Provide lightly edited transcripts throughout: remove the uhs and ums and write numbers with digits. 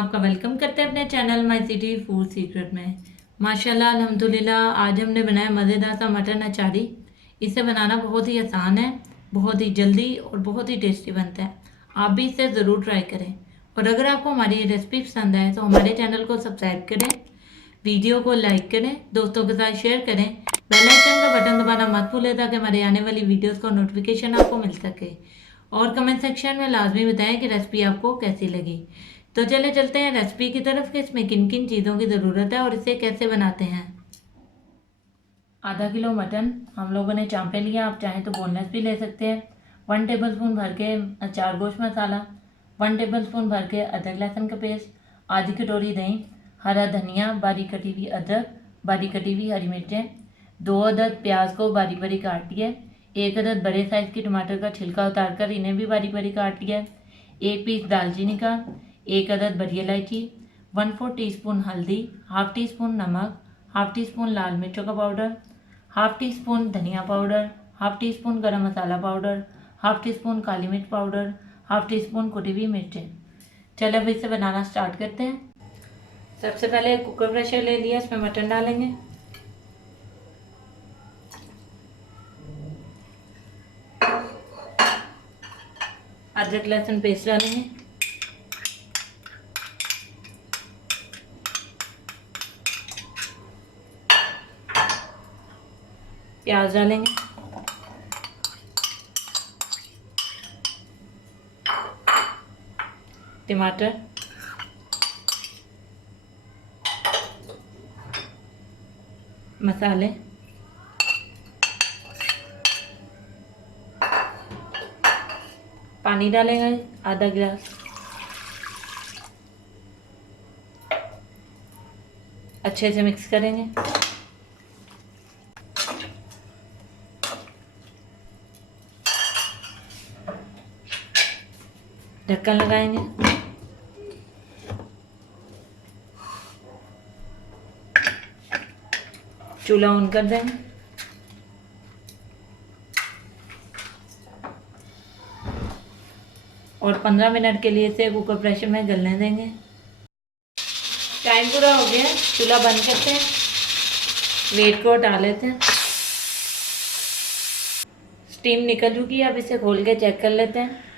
आपका वेलकम करते हैं अपने channel my city food secret में। माशाल्लाह अल्हम्दुलिल्लाह आज हमने बनाया मज़ेदार सा मटन अचारी। इसे बनाना बहुत ही आसान है, बहुत ही जल्दी और बहुत ही टेस्टी बनता है। आप भी इसे ज़रूर ट्राई करें। और अगर आपको हमारी ये रेसिपी पसंद आए तो हमारे चैनल को सब्सक्राइब करें, वीडियो को लाइक करें, दोस्तों के साथ शेयर करें, बेल आइकन का बटन दबाना मत भूलें ताकि हमारे आने वाली वीडियोस का नोटिफिकेशन आपको मिल सके। और कमेंट सेक्शन में लाजमी बताएं कि रेसिपी आपको कैसी लगी। तो चले चलते हैं रेसिपी की तरफ कि इसमें किन किन चीज़ों की ज़रूरत है और इसे कैसे बनाते हैं। आधा किलो मटन हम लोगों ने चांपे लिया, आप चाहें तो बोनलेस भी ले सकते हैं। 1 टेबलस्पून भर के अचार गोश्त मसाला, 1 टेबलस्पून भर के अदरक लहसुन का पेस्ट, आधी कटोरी दही, हरा धनिया, बारीक कटी हुई अदरक, बारीक कटी हुई हरी मिर्चें, 2 अदद प्याज को बारीक बारीक काट दिए, 1 अदद बड़े साइज़ की टमाटर का छिलका उतार कर इन्हें भी बारीक बारीक काट दिया, 1 पीस दालचीनी का, 1 अदद बड़ी इलायची, 1/4 टीस्पून हल्दी, हाफ टी स्पून नमक, हाफ टी स्पून लाल मिर्चों का पाउडर, हाफ टी स्पून धनिया पाउडर, हाफ टी स्पून गरम मसाला पाउडर, हाफ टी स्पून काली मिर्च पाउडर, हाफ टी स्पून कुटी हुई मिर्चें। चलो अब इसे बनाना स्टार्ट करते हैं। सबसे पहले कुकर प्रेशर ले लिया, इसमें मटन डालेंगे। अदरक लहसुन पेस्ट डालेंगे, प्याज डालेंगे, टमाटर, मसाले, पानी डालेंगे आधा गिलास, अच्छे से मिक्स करेंगे। ढक्कन लगाएंगे, चूल्हा ऑन कर देंगे। और 15 मिनट के लिए इसे कुकर प्रेशर में गलने देंगे। टाइम पूरा हो गया, चूल्हा बंद करते हैं, वेट को हटा लेते हैं। स्टीम निकल चुकी है, अब इसे खोल के चेक कर लेते हैं।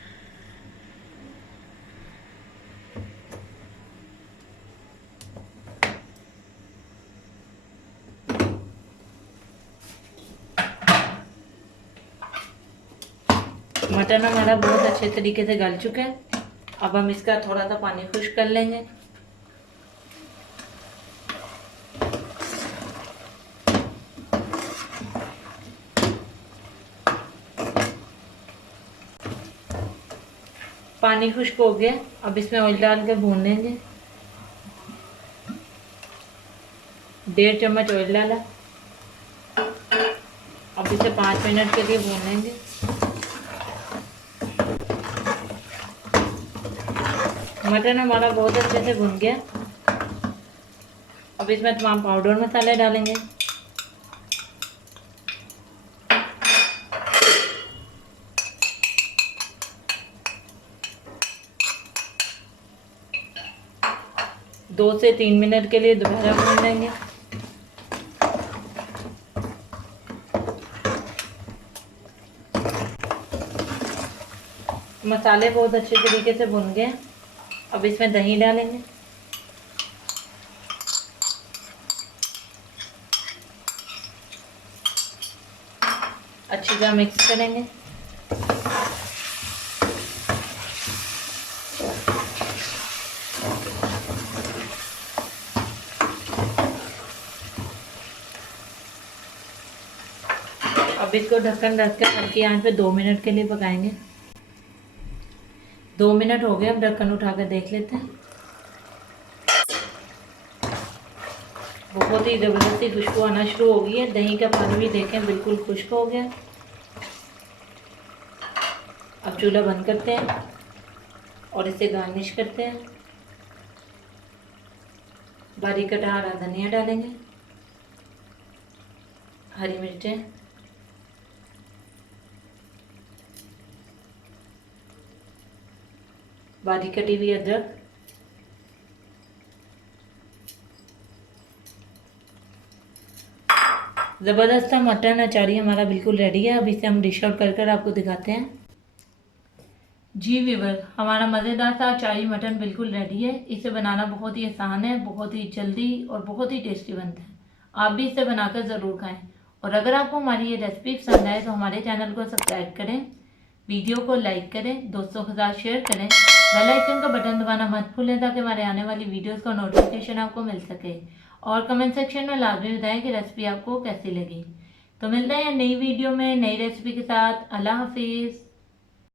मटन हमारा बहुत अच्छे तरीके से गल चुका है। अब हम इसका थोड़ा सा पानी खुश्क कर लेंगे। पानी खुश्क हो गया, अब इसमें ऑयल डाल के भून लेंगे। 1.5 चम्मच ऑयल डाला, अब इसे 5 मिनट के लिए भून लेंगे। मटन हमारा बहुत अच्छे से भुन गया। अब इसमें तमाम पाउडर मसाले डालेंगे। दो से 3 मिनट के लिए दोबारा भून लेंगे। मसाले बहुत अच्छे तरीके से भुन गए, अब इसमें दही डालेंगे। अच्छी तरह मिक्स करेंगे। अब इसको ढक्कन रख कर हल्की आंच पे 2 मिनट के लिए पकाएंगे। 2 मिनट हो गए, अब ढक्कन उठाकर देख लेते हैं। बहुत ही ज़बरदस्ती खुशबू आना शुरू हो गई है। दही का पानी भी देखें बिल्कुल खुश्क हो गया। अब चूल्हा बंद करते हैं और इसे गार्निश करते हैं। बारीक कटा हरा धनिया डालेंगे, हरी मिर्चें, बारीक कटी हुई अदरक, ज़बरदस्त सा मटन अचारी हमारा बिल्कुल रेडी है। अब इसे हम डिश आउट कर आपको दिखाते हैं। जी व्यूअर, हमारा मज़ेदार सा अचारी मटन बिल्कुल रेडी है। इसे बनाना बहुत ही आसान है, बहुत ही जल्दी और बहुत ही टेस्टी बनता है। आप भी इसे बनाकर ज़रूर खाएं। और अगर आपको हमारी ये रेसिपी पसंद आए तो हमारे चैनल को सब्सक्राइब करें, वीडियो को लाइक करें, दोस्तों के साथ शेयर करें, बेल आइकन का बटन दबाना मत भूलें ताकि हमारे आने वाली वीडियोस का नोटिफिकेशन आपको मिल सके। और कमेंट सेक्शन में लाजमी बताएं कि रेसिपी आपको कैसी लगी। तो मिलते हैं नई वीडियो में नई रेसिपी के साथ। अल्लाह हाफिज़।